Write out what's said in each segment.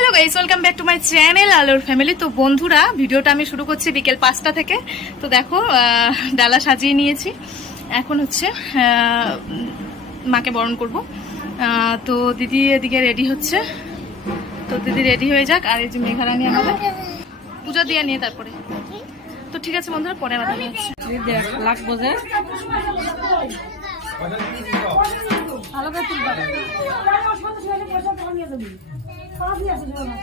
Hello guys welcome back to my channel আলোর family তো বন্ধুরা ভিডিওটা আমি শুরু করছি বিকেল পাঁচটা থেকে। তো দেখো ডালা সাজিয়ে নিয়েছি। এখন হচ্ছে মাকে বরণ করব। তো দিদি এদিকে রেডি হচ্ছে। তো দিদি রেডি হয়ে যাক, আর এই যে মেঘারানি আমাদের। পুজো দিয়ে নিয়ে তারপরে। তো ঠিক আছে বন্ধুরা, পরে আবার লাগবো যে ভালো করে 你也是这种人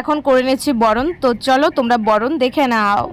এখন করে নিচ্ছি বরণ। তো চলো তোমরা বরণ দেখে নাও।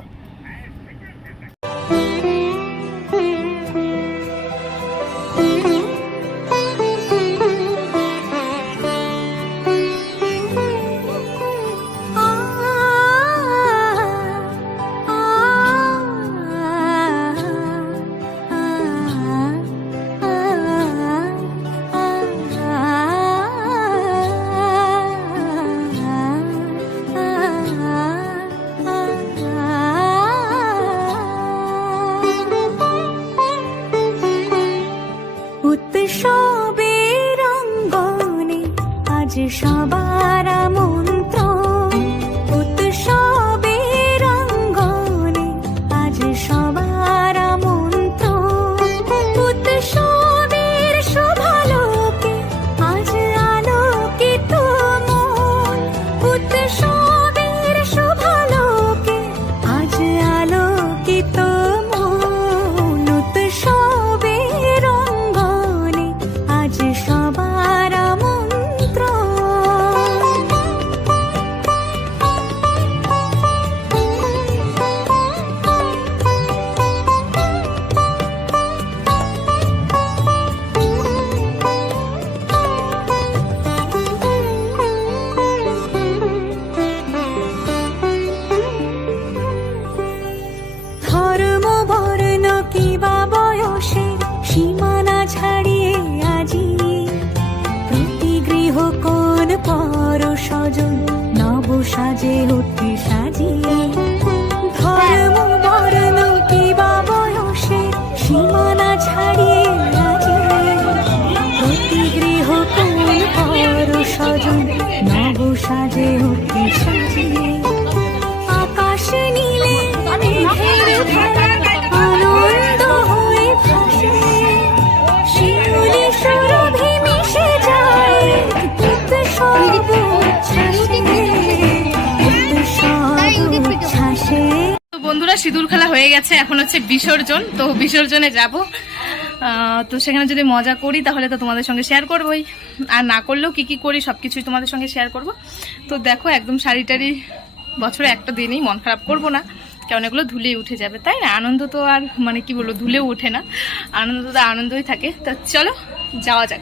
সাজে উঠে সাজিয়ে সিঁদুর খেলা হয়ে গেছে, এখন হচ্ছে বিসর্জন, তো বিসর্জনে যাব। তো সেখানে যদি মজা করি, তাহলে তো তোমাদের সঙ্গে শেয়ার করবোই। আর না করলেও কি কি করি সব কিছুই তোমাদের সঙ্গে শেয়ার করব। তো দেখো, একদম শাড়ি টাড়ি বছরে একটা দিনই মন খারাপ করব না। কারণ এগুলো ধুলেই উঠে যাবে, তাই না? আনন্দ তো আর মানে কি বলব, ধুলেও ওঠে না। আনন্দ তো আনন্দই থাকে। তো চলো, যাওয়া যাক।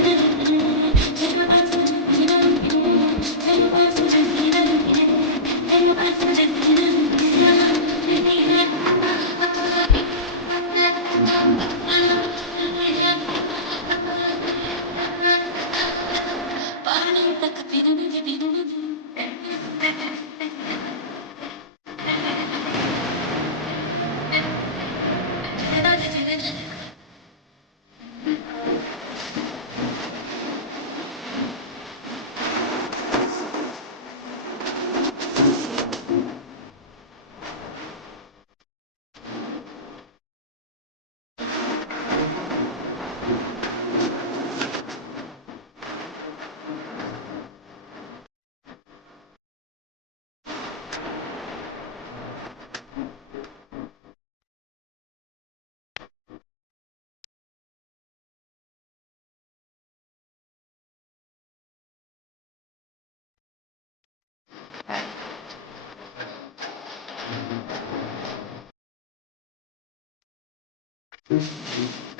বন্ধুরা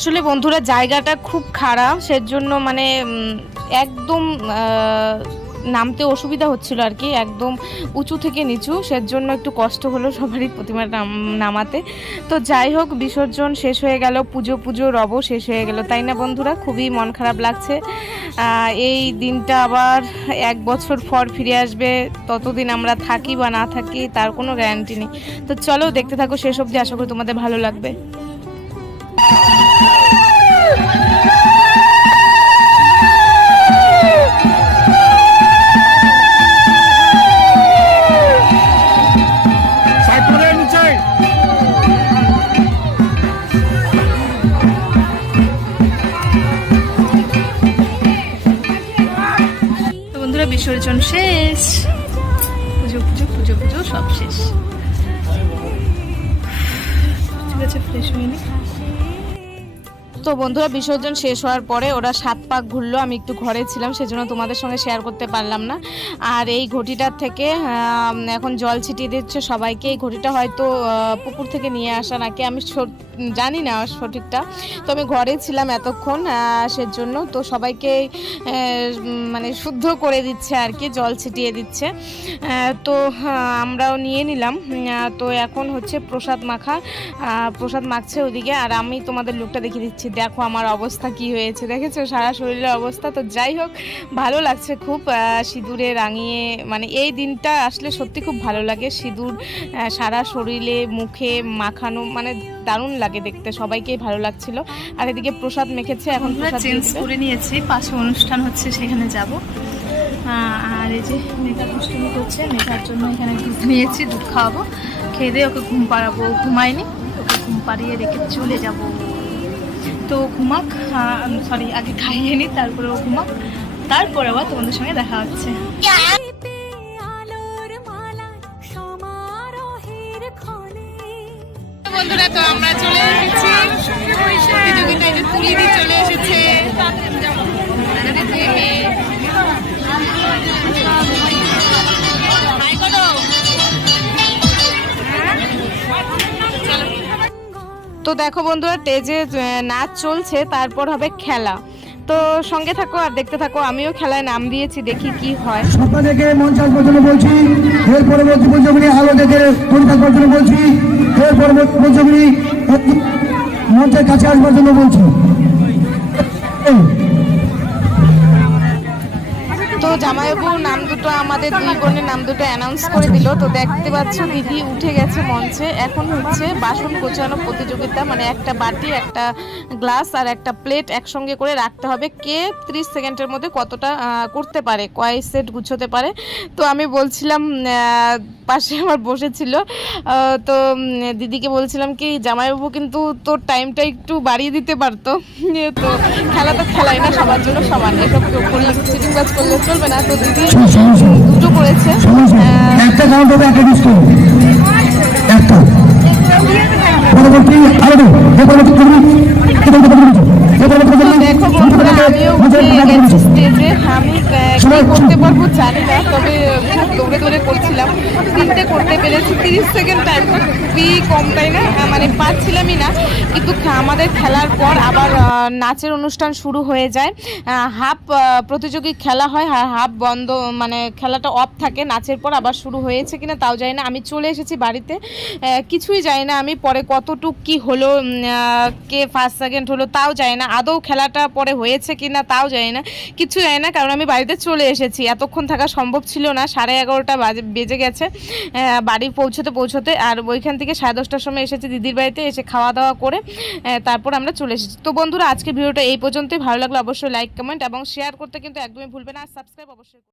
আসলে বন্ধুরা জায়গাটা খুব খারাপ, সেজন্য মানে একদম নামতে অসুবিধা হচ্ছিল আর কি, একদম উঁচু থেকে নিচু, সেজন্য একটু কষ্ট হলো সবারই প্রতিমা নাম- নামাতে। তো যাই হোক, বিসর্জন শেষ হয়ে গেল, পুজো পুজো রব শেষ হয়ে গেল, তাই না বন্ধুরা? খুবই মন খারাপ লাগছে। এই দিনটা আবার এক বছর পর ফিরে আসবে, ততদিন আমরা থাকি বা না থাকি, তার কোনো গ্যারান্টি নেই। তো চলো, দেখতে থাকো শেষ অবধি, আশা করি তোমাদের ভালো লাগবে। বন্ধুরা শেষ। পুজো পুজো পুজো পুজো, সব শেষ। তো বন্ধুরা, বিসর্জন শেষ হওয়ার পরে ওরা সাত পাক ঘুরলো, আমি একটু ঘরে ছিলাম, সেজন্য তোমাদের সঙ্গে শেয়ার করতে পারলাম না। আর এই ঘটিটার থেকে এখন জল ছিটিয়ে দিচ্ছে সবাইকে। এই ঘটিটা হয়তো পুকুর থেকে নিয়ে আসা নাকি, আমি জানি না সঠিকটা। তো আমি ঘরে ছিলাম এতক্ষণ সেজন্য তো সবাইকে মানে শুদ্ধ করে দিচ্ছে আর কি, জল ছিটিয়ে দিচ্ছে। তো আমরাও নিয়ে নিলাম। তো এখন হচ্ছে প্রসাদ মাখা। প্রসাদ মাখছে ওদিকে আর আমি তোমাদের লুকটা দেখিয়ে দিচ্ছি। দেখো আমার অবস্থা কি হয়েছে, দেখেছ? সারা শরীরের অবস্থা। তো যাই হোক, ভালো লাগছে খুব। সিঁদুরে রাঙিয়ে মানে এই দিনটা আসলে সত্যি খুব ভালো লাগে। সিঁদুর সারা শরীরে, মুখে মাখানো মানে দারুণ লাগে দেখতে সবাইকেই ভালো লাগছিল। আর এদিকে প্রসাদ মেখেছে এখন প্রসাদ চেঞ্জ করে নিয়েছি পাশে অনুষ্ঠান হচ্ছে সেখানে যাব। আর এই যে মেঘা দুষ্টুমি করছে মেঘার জন্য এখানে দুধ নিয়েছি দুধ খাওয়াবো। খেয়ে দিয়ে ওকে ঘুম পাড়াবো ও ঘুমায়নি ওকে ঘুম পাড়িয়ে রেখে চলে যাব। তো ও ঘুমাক সরি আগে খাইয়ে নি তারপরে ও ঘুমাক। তারপরে আবার তোমাদের সঙ্গে দেখা হচ্ছে। বন্ধুরা, তো আমরা চলে এসেছি। প্রতিযোগিতায় যে তুলি দিয়ে চলে এসেছে। তো দেখো বন্ধুরা স্টেজে নাচ চলছে, তারপর হবে খেলা। তো সঙ্গে থাকো আর দেখতে থাকো। আমিও খেলায় নাম দিয়েছি, দেখি কি হয়। আপনাদেরকে মঞ্চ আসবার জন্য বলছি, এর পরবর্তী পঞ্চগুলি আলো পরীক্ষা করার জন্য বলছি, এর পরবর্তী পঞ্চগুলি মঞ্চের কাছে আসবার জন্য বলছি। তো জামাইবাবুর নাম দুটো, আমাদের দুই বোনের নাম দুটো অ্যানাউন্স করে দিল। তো দেখতে পাচ্ছ দিদি উঠে গেছে মঞ্চে। এখন হচ্ছে বাসন গোছানো প্রতিযোগিতা মানে একটা বাটি, একটা গ্লাস আর একটা প্লেট একসঙ্গে করে রাখতে হবে। কে ত্রিশ সেকেন্ডের মধ্যে কতটা করতে পারে, কয় সেট গুছোতে পারে? তো আমি বলছিলাম পাশে আমার বসেছিল। তো দিদিকে বলছিলাম কি, জামাইবাবু কিন্তু তোর টাইমটা একটু বাড়িয়ে দিতে পারতো। তো খেলা তো খেলাই না, সবার জন্য সমান। এসব করলে চিটিং বাজ করলে চলবে না তো দিদি দুটো করেছে। একটা কাউন্ট হবে একটা ডিস্কো একটা। পরবর্তী আলো যে পরবর্তী পঞ্চগুলি যে পরবর্তী পঞ্চগুলি যে পরবর্তী তো দেখো বন্ধুরা আমিও স্টেজে আমি কি করতে পারব জানি না তবে খুব দৌড়ে দৌড়ে করছিলাম। তিনটে করতে পেরেছি। তিরিশ সেকেন্ড টাইমটা খুবই কম তাই না আহ, মানে পাচ্ছিলামই না। কিন্তু আমাদের খেলার পর আবার নাচের অনুষ্ঠান শুরু হয়ে যায়। হাফ প্রতিযোগী খেলা হয় হাফ বন্ধ মানে খেলাটা অফ থাকে। নাচের পর আবার শুরু হয়েছে কিনা তাও জানি না। আমি চলে এসেছি বাড়িতে। কিছুই জানি না আমি পরে কতটুক কি হলো কে ফার্স্ট সেকেন্ড হলো তাও জানি না। আদৌ খেলাটা পরে হয়েছে কিনা তাও জানি না। কিছু জানি না কারণ আমি বাড়িতে চলে এসেছি। এতক্ষণ থাকা সম্ভব ছিল না। সাড়ে এগারোটা বাজে বেজে গেছে। বাড়ি পৌঁছতে পৌঁছতে আর ওইখান থেকে সাড়ে দশটার সময় এসেছি দিদির বাড়িতে, এসে খাওয়া দাওয়া করে তারপর আমরা চলে এসেছি। তো বন্ধুরা আজকে ভিডিওটা এই পর্যন্তই। ভালো লাগল অবশ্যই লাইক কমেন্ট এবং শেয়ার করতে কিন্তু একদমই ভুলবে না। আর সাবস্ক্রাইব অবশ্যই।